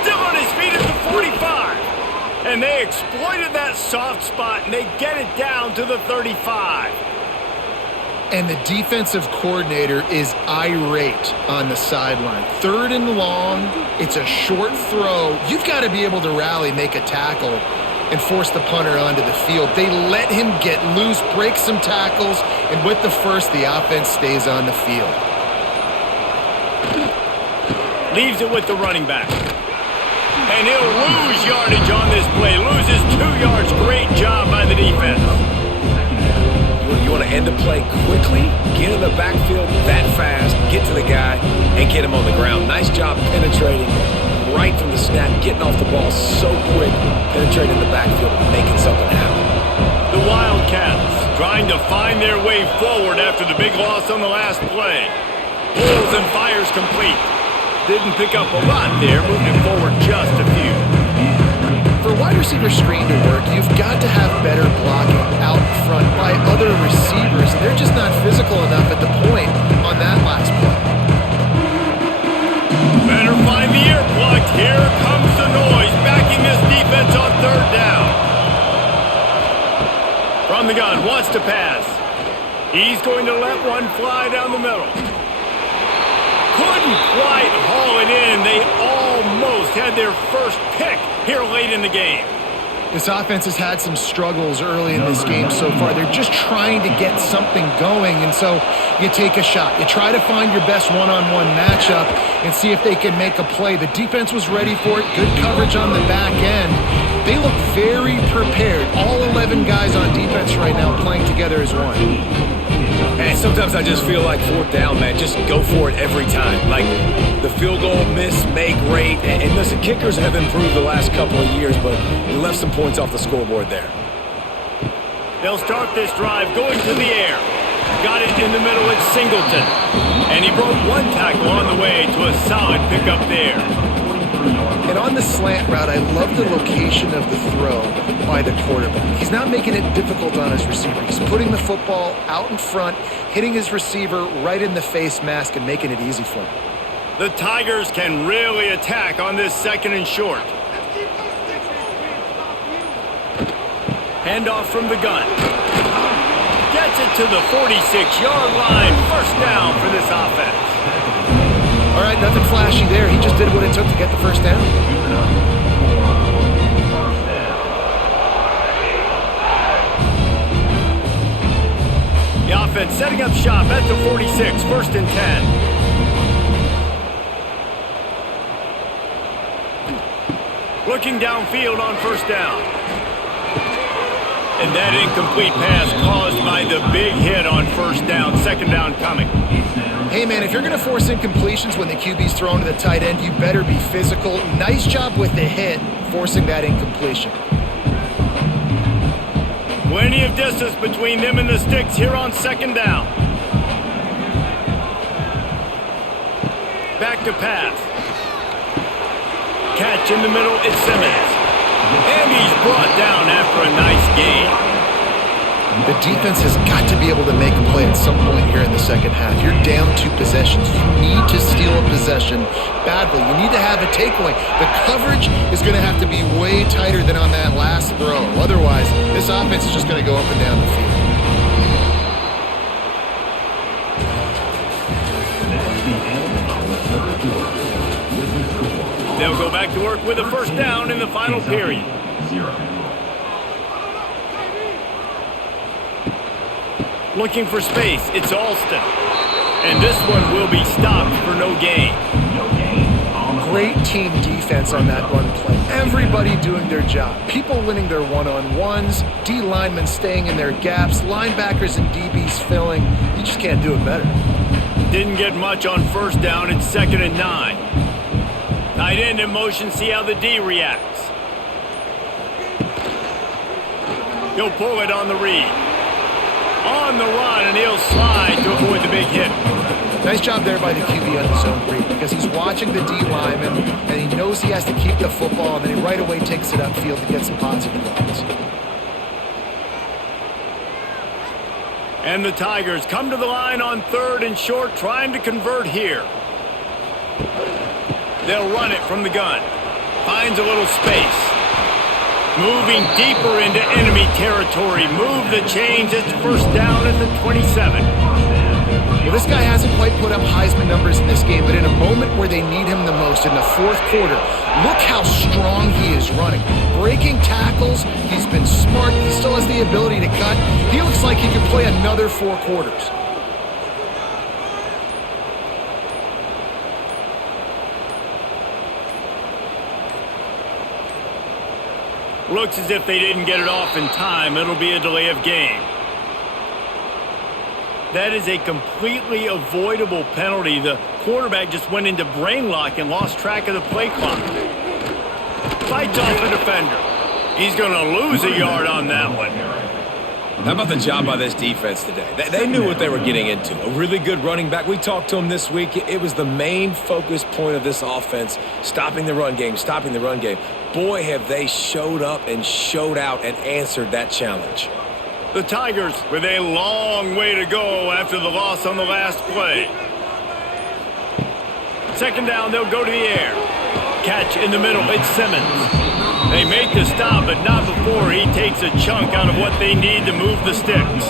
Still on his feet at the 45. And they exploited that soft spot, and they get it down to the 35. And the defensive coordinator is irate on the sideline. 3rd and long, it's a short throw. You've got to be able to rally, make a tackle, and force the punter onto the field. They let him get loose, break some tackles, and with the first, the offense stays on the field. Leaves it with the running back. And he'll lose yardage on this play. Loses 2 yards. Great job by the defense. You want to end the play quickly, get in the backfield that fast, get to the guy, and get him on the ground. Nice job penetrating right from the snap, getting off the ball so quick, penetrating the backfield, making something happen. The Wildcats trying to find their way forward after the big loss on the last play. Pulls and fires complete. Didn't pick up a lot there, moving forward just a few. For a wide receiver screen to work, you've got to have better blocking out front by other receivers. They're just not physical enough at the point on that last play. Better find the ear plugged. Here comes the noise, backing this defense on 3rd down. From the gun, wants to pass. He's going to let one fly down the middle. Couldn't quite haul it in. They almost had their first pick here late in the game. This offense has had some struggles early in this game so far. They're just trying to get something going, and so you take a shot. You try to find your best one-on-one matchup and see if they can make a play. The defense was ready for it. Good coverage on the back end. They look very prepared. All 11 guys on defense right now playing together as one. And sometimes I just feel like fourth down, man. Just go for it every time. Like the field goal miss, make rate. And listen, kickers have improved the last couple of years, but we left some points off the scoreboard there. They'll start this drive going to the air. Got it in the middle, it's Singleton. And he broke one tackle on the way to a solid pickup there. And on the slant route, I love the location of the throw by the quarterback. He's not making it difficult on his receiver. He's putting the football out in front, hitting his receiver right in the face mask and making it easy for him. The Tigers can really attack on this 2nd and short. Handoff from the gun. Gets it to the 46-yard line. First down for this offense. All right, nothing flashy there. He just did what it took to get the first down. The offense setting up shop at the 46, 1st and 10. Looking downfield on 1st down. And that incomplete pass caused by the big hit on 1st down. 2nd down coming. Hey, man, if you're going to force incompletions when the QB's thrown to the tight end, you better be physical. Nice job with the hit, forcing that incompletion. Plenty of distance between them and the sticks here on 2nd down. Back to pass. Catch in the middle, it's Simmons. And he's brought down after a nice gain. The defense has got to be able to make a play at some point here in the 2nd half. You're down 2 possessions. You need to steal a possession badly. You need to have a takeaway. The coverage is going to have to be way tighter than on that last throw. Otherwise, this offense is just going to go up and down the field. They'll go back to work with a 1st down in the final period. Looking for space, it's Alston. And this one will be stopped for no gain. Great team defense on that run play. Everybody doing their job. People winning their one-on-ones, D linemen staying in their gaps, linebackers and DBs filling. You just can't do it better. Didn't get much on 1st down, it's 2nd and 9. Tight end in motion, see how the D reacts. He'll pull it on the read. On the run, and he'll slide to avoid the big hit. Nice job there by the QB on the zone read because he's watching the D lineman and he knows he has to keep the football, and then he right away takes it upfield to get some positive yards. And the Tigers come to the line on 3rd and short, trying to convert here. They'll run it from the gun. Finds a little space. Moving deeper into enemy territory. Move the chains. It's 1st down at the 27. Well, this guy hasn't quite put up Heisman numbers in this game, but in a moment where they need him the most, in the 4th quarter, look how strong he is running. Breaking tackles, he's been smart, he still has the ability to cut. He looks like he could play another 4 quarters. Looks as if they didn't get it off in time. It'll be a delay of game. That is a completely avoidable penalty. The quarterback just went into brain lock and lost track of the play clock. Fights off a defender. He's going to lose a yard on that one. How about the job by this defense today? They knew what they were getting into. A really good running back. We talked to him this week. It was the main focus point of this offense, stopping the run game, stopping the run game. Boy, have they showed up and showed out and answered that challenge. The Tigers with a long way to go after the loss on the last play. 2nd down, they'll go to the air. Catch in the middle, it's Simmons. They make the stop, but not before he takes a chunk out of what they need to move the sticks.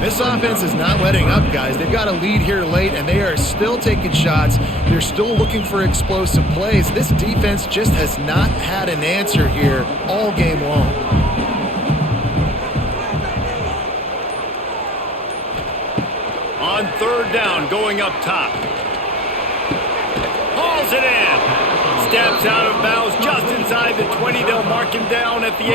This offense is not letting up, guys. They've got a lead here late, and they are still taking shots. They're still looking for explosive plays. This defense just has not had an answer here all game long. On 3rd down, going up top. Hauls it in. steps out of bounds just inside the 20. They'll mark him down at the 18.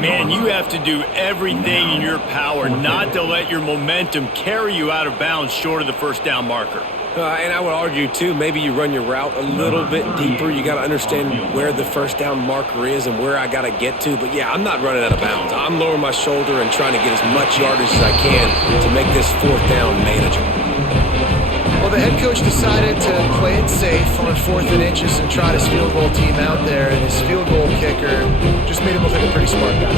Man, you have to do everything in your power not to let your momentum carry you out of bounds short of the first down marker. And I would argue, too, maybe you run your route a little bit deeper. You got to understand where the first down marker is and where I got to get to. But, yeah, I'm not running out of bounds. I'm lowering my shoulder and trying to get as much yardage as I can to make this fourth down manageable. Well, the head coach decided to play it safe on 4th and inches and trot his field goal team out there, and his field goal kicker just made him look like a pretty smart guy.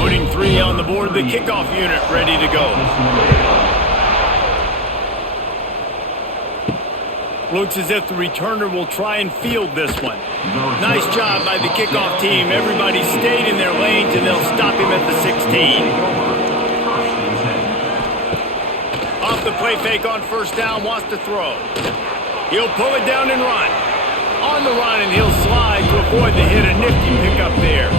Putting 3 on the board, the kickoff unit ready to go. Looks as if the returner will try and field this one. Nice job by the kickoff team. Everybody stayed in their lanes, and they'll stop him at the 16. Off the play fake on first down, wants to throw. He'll pull it down and run. On the run, and he'll slide to avoid the hit. A nifty pickup there.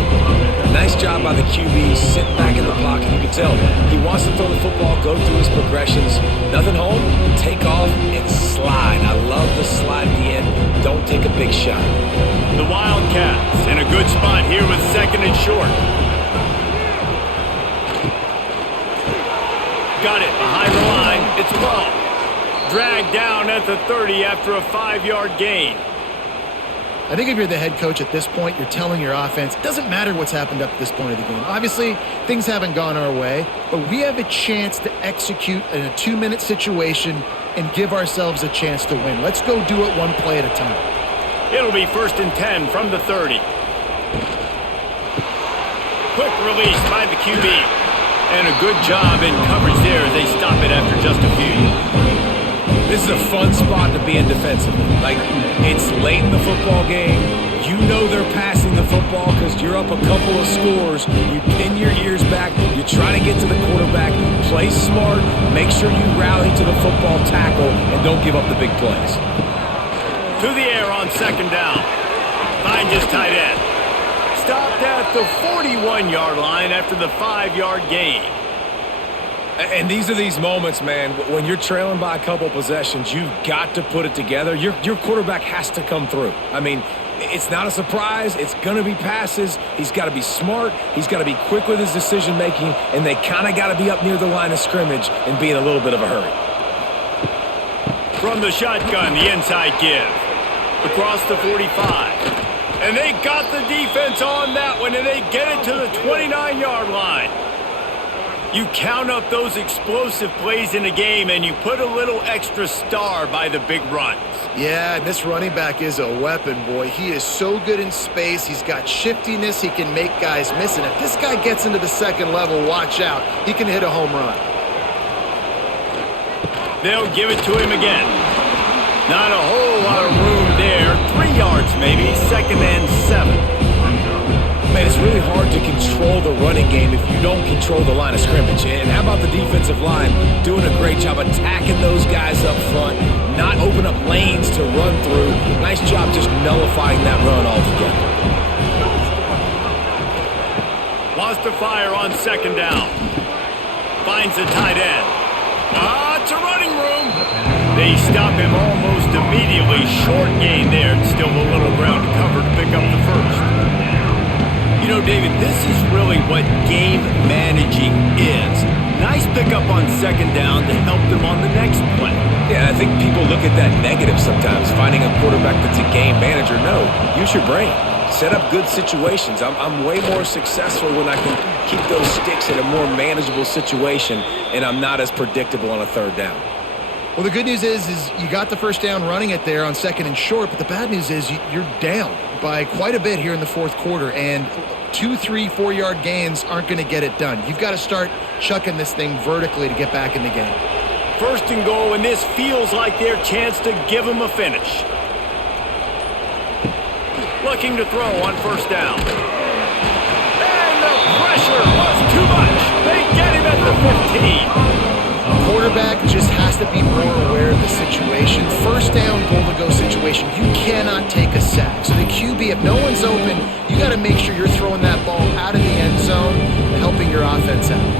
Nice job by the QB, sitting back in the pocket. You can tell he wants to throw the football, go through his progressions. Nothing home, take off, and slide. I love the slide at the end. Don't take a big shot. The Wildcats in a good spot here with 2nd and short. Got it behind the line. It's ball. Dragged down at the 30 after a 5-yard gain. I think if you're the head coach at this point, you're telling your offense, it doesn't matter what's happened up to this point of the game. Obviously, things haven't gone our way, but we have a chance to execute in a 2-minute situation and give ourselves a chance to win. Let's go do it one play at a time. It'll be 1st and 10 from the 30. Quick release by the QB. And a good job in coverage there as they stop it after just a few. This is a fun spot to be in defensively. Like, it's late in the football game. You know they're passing the football because you're up a couple of scores. You pin your ears back. You try to get to the quarterback. Play smart. Make sure you rally to the football tackle and don't give up the big plays. To the air on 2nd down. Finds his tight end. Stopped at the 41-yard line after the 5-yard gain. And these are these moments, man, when you're trailing by a couple possessions, you've got to put it together. Your quarterback has to come through. I mean, it's not a surprise. It's going to be passes. He's got to be smart. He's got to be quick with his decision-making, and they kind of got to be up near the line of scrimmage and be in a little bit of a hurry. From the shotgun, the inside give. Across the 45. And they got the defense on that one, and they get it to the 29-yard line. You count up those explosive plays in a game, and you put a little extra star by the big runs. Yeah, and this running back is a weapon, boy. He is so good in space. He's got shiftiness. He can make guys miss. And if this guy gets into the 2nd level, watch out. He can hit a home run. They'll give it to him again. Not a whole lot of room there. 3 yards maybe, 2nd and 7. Man, it's really hard to control the running game if you don't control the line of scrimmage. And how about the defensive line doing a great job attacking those guys up front, not open up lanes to run through. Nice job just nullifying that run altogether. Wants to fire on 2nd down. Finds the tight end. It's a running room. They stop him almost immediately. Short gain there. Still a little ground to cover to pick up the first. You know, David, this is really what game managing is. Nice pickup on 2nd down to help them on the next play. Yeah, I think people look at that negative sometimes, finding a quarterback that's a game manager. No, use your brain. Set up good situations. I'm way more successful when I can keep those sticks in a more manageable situation, and I'm not as predictable on a 3rd down. Well, the good news is you got the first down running it there on 2nd and short, but the bad news is you're down by quite a bit here in the 4th quarter, and 2, 3, 4-yard gains aren't going to get it done. You've got to start chucking this thing vertically to get back in the game. 1st and goal, and this feels like their chance to give them a finish. Looking to throw on 1st down. And the pressure was too much. They get him at the 15. Quarterback just has to be more aware of the situation. 1st down, goal to go situation. You cannot take a sack. So the QB, if no one's open, you got got to make sure you're throwing that ball out of the end zone and helping your offense out.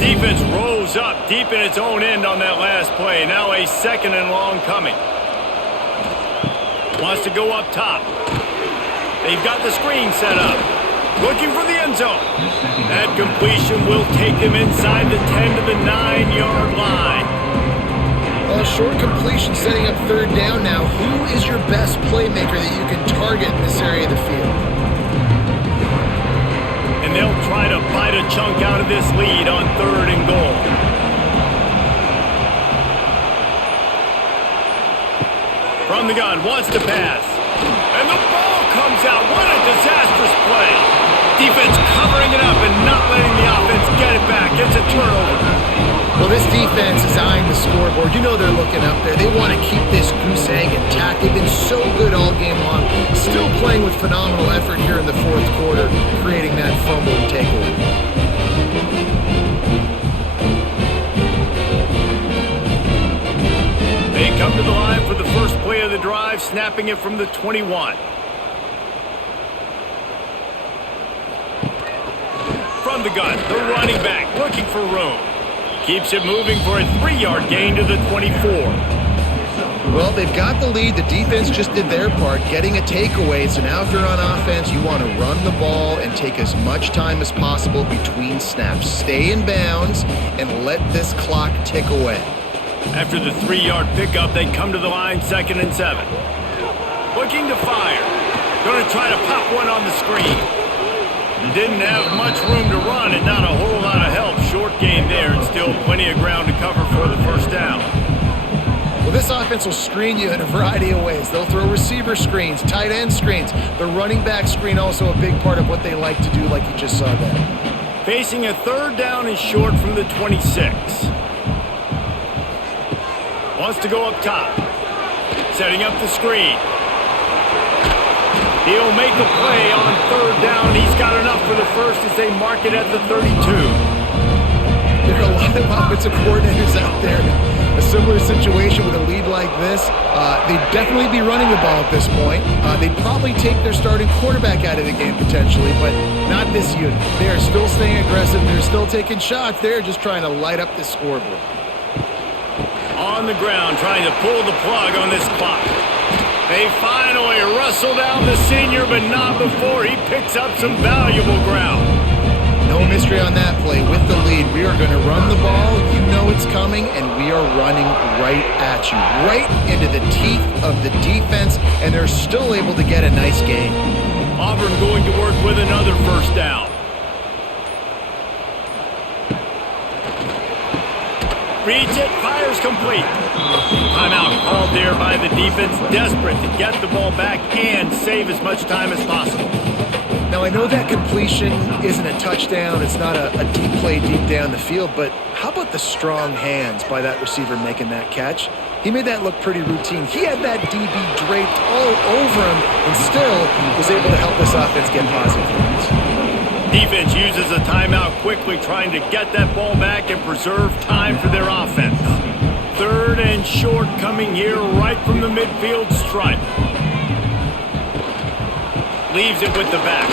Defense rolls up deep in its own end on that last play. Now a 2nd and long coming. Wants to go up top. They've got the screen set up. Looking for the end zone. That completion will take them inside the 10 to the 9-yard line. A short completion setting up 3rd down now. Who is your best playmaker that you can target in this area of the field? And they'll try to bite a chunk out of this lead on 3rd and goal. From the gun, wants to pass. And the ball comes out. What a disastrous play. Defense covering it up and not letting the offense get it back. It's a turnover. Well, this defense is eyeing the scoreboard. You know they're looking up there. They want to keep this goose egg intact. They've been so good all game long. Still playing with phenomenal effort here in the 4th quarter, creating that fumble and takeaway. They come to the line for the first play of the drive, snapping it from the 21. From the gun, the running back looking for room. Keeps it moving for a 3-yard gain to the 24. Well, they've got the lead. The defense just did their part, getting a takeaway. So now if you're on offense, you want to run the ball and take as much time as possible between snaps. Stay in bounds and let this clock tick away. After the 3-yard pickup, they come to the line 2nd and 7. Looking to fire. Going to try to pop one on the screen. Didn't have much room to run and not a whole lot of help. Short gain there and still plenty of ground to cover for the 1st down. Well, this offense will screen you in a variety of ways. They'll throw receiver screens, tight end screens. The running back screen also a big part of what they like to do, like you just saw there. Facing a 3rd down and short from the 26. Wants to go up top. Setting up the screen. He'll make a play on 3rd down. He's got enough for the 1st as they mark it at the 32. There are a lot of offensive coordinators out there. A similar situation with a lead like this. They'd definitely be running the ball at this point. They'd probably take their starting quarterback out of the game potentially, but not this unit. They are still staying aggressive. They're still taking shots. They're just trying to light up the scoreboard. On the ground, trying to pull the plug on this clock. They finally wrestle down the senior, but not before he picks up some valuable ground. No mystery on that play. With the lead, we are going to run the ball. You know it's coming, and we are running right at you, right into the teeth of the defense, and they're still able to get a nice gain. Auburn going to work with another 1st down. Reads it, fires complete. Timeout called there by the defense, desperate to get the ball back and save as much time as possible. Now, I know that completion isn't a touchdown. It's not a deep play deep down the field, but how about the strong hands by that receiver making that catch? He made that look pretty routine. He had that DB draped all over him and still was able to help this offense get positive points. Defense uses a timeout quickly, trying to get that ball back and preserve time for their offense. 3rd and short coming here right from the midfield stripe. Leaves it with the back.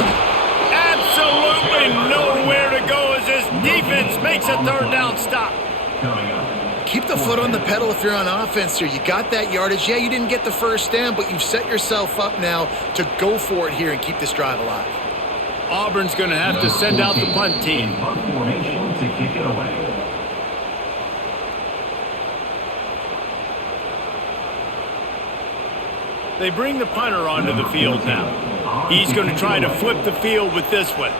Absolutely nowhere to go as this defense makes a 3rd down stop. Keep the foot on the pedal if you're on offense here. You got that yardage. Yeah, you didn't get the 1st down, but you've set yourself up now to go for it here and keep this drive alive. Auburn's going to have to send out the punt team. They bring the punter onto the field now. He's going to try to flip the field with this one.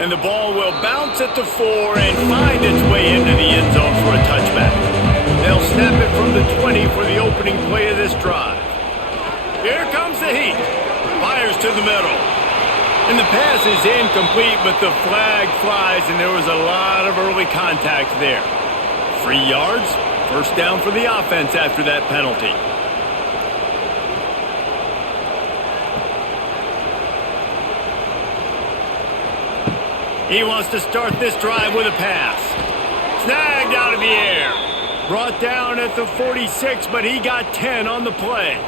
And the ball will bounce at the 4 and find its way into the end zone for a touchback. They'll snap it from the 20 for the opening play of this drive. Here comes the heat. Fires to the middle. And the pass is incomplete, but the flag flies, and there was a lot of early contact there. 3 yards, 1st down for the offense after that penalty. He wants to start this drive with a pass. Snagged out of the air. Brought down at the 46, but he got 10 on the play.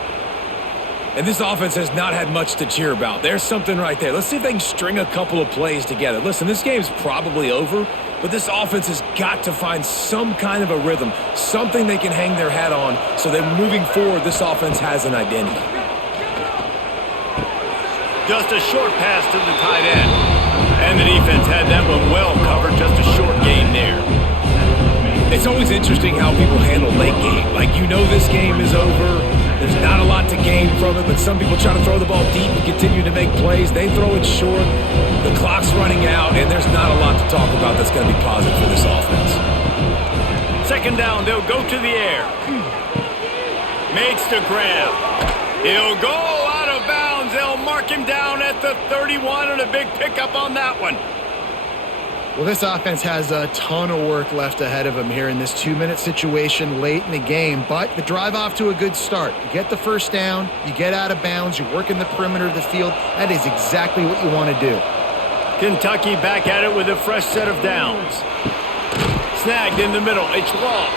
And this offense has not had much to cheer about. There's something right there. Let's see if they can string a couple of plays together. Listen, this game's probably over, but this offense has got to find some kind of a rhythm, something they can hang their hat on so that moving forward, this offense has an identity. Just a short pass to the tight end. And the defense had that one well covered, just a short gain there. It's always interesting how people handle late game. Like, you know this game is over. There's not a lot to gain from it, but some people try to throw the ball deep and continue to make plays. They throw it short. The clock's running out, and there's not a lot to talk about that's going to be positive for this offense. Second down, they'll go to the air. Makes the grab. He'll go out of bounds. They'll mark him down at the 31, and a big pickup on that one. Well, this offense has a ton of work left ahead of them here in this 2-minute situation late in the game, but the drive off to a good start. You get the first down, you get out of bounds, you work in the perimeter of the field. That is exactly what you want to do. Kentucky back at it with a fresh set of downs. Snagged in the middle. It's long.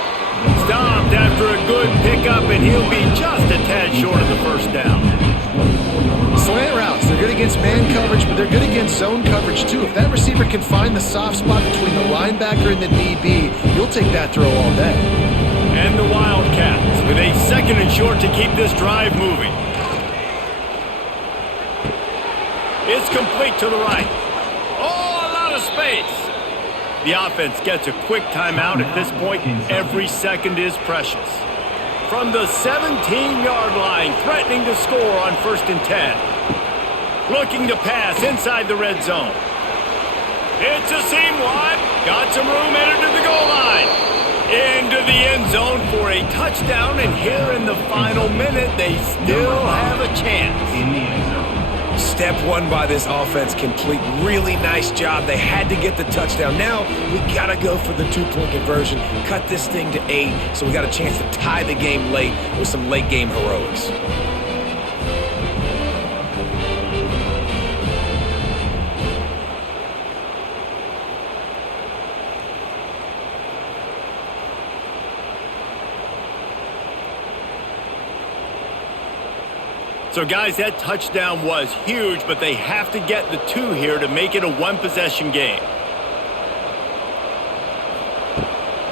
Stopped after a good pickup, and he'll be just a tad short of the first down. Slant routes, they're good against man coverage, but they're good against zone coverage too. If that receiver can find the soft spot between the linebacker and the DB, you'll take that throw all day. And the Wildcats with a second and short to keep this drive moving. It's complete to the right. Oh, a lot of space. The offense gets a quick timeout at this point. Every second is precious. From the 17-yard line, threatening to score on 1st and 10. Looking to pass inside the red zone. It's a seam wide. Got some room, entered to the goal line. Into the end zone for a touchdown, and here in the final minute, they still have a chance. Step one by this offense complete. Really nice job. They had to get the touchdown. Now we got to go for the 2-point conversion, cut this thing to 8, so we got a chance to tie the game late with some late game heroics. So, guys, that touchdown was huge, but they have to get the 2 here to make it a one-possession game.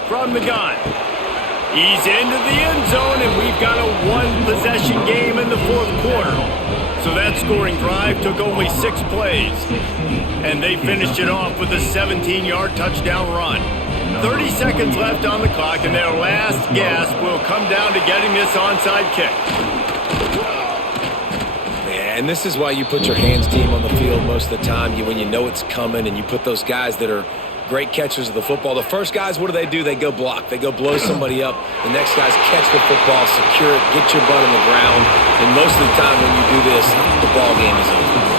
From the gun. He's into the end zone, and we've got a one-possession game in the 4th quarter. So that scoring drive took only 6 plays, and they finished it off with a 17-yard touchdown run. 30 seconds left on the clock, and their last gasp will come down to getting this onside kick. And this is why you put your hands team on the field most of the time. When you know it's coming, and you put those guys that are great catchers of the football. The first guys, what do? They go block. They go blow somebody up. The next guys catch the football, secure it, get your butt on the ground. And most of the time when you do this, the ball game is over.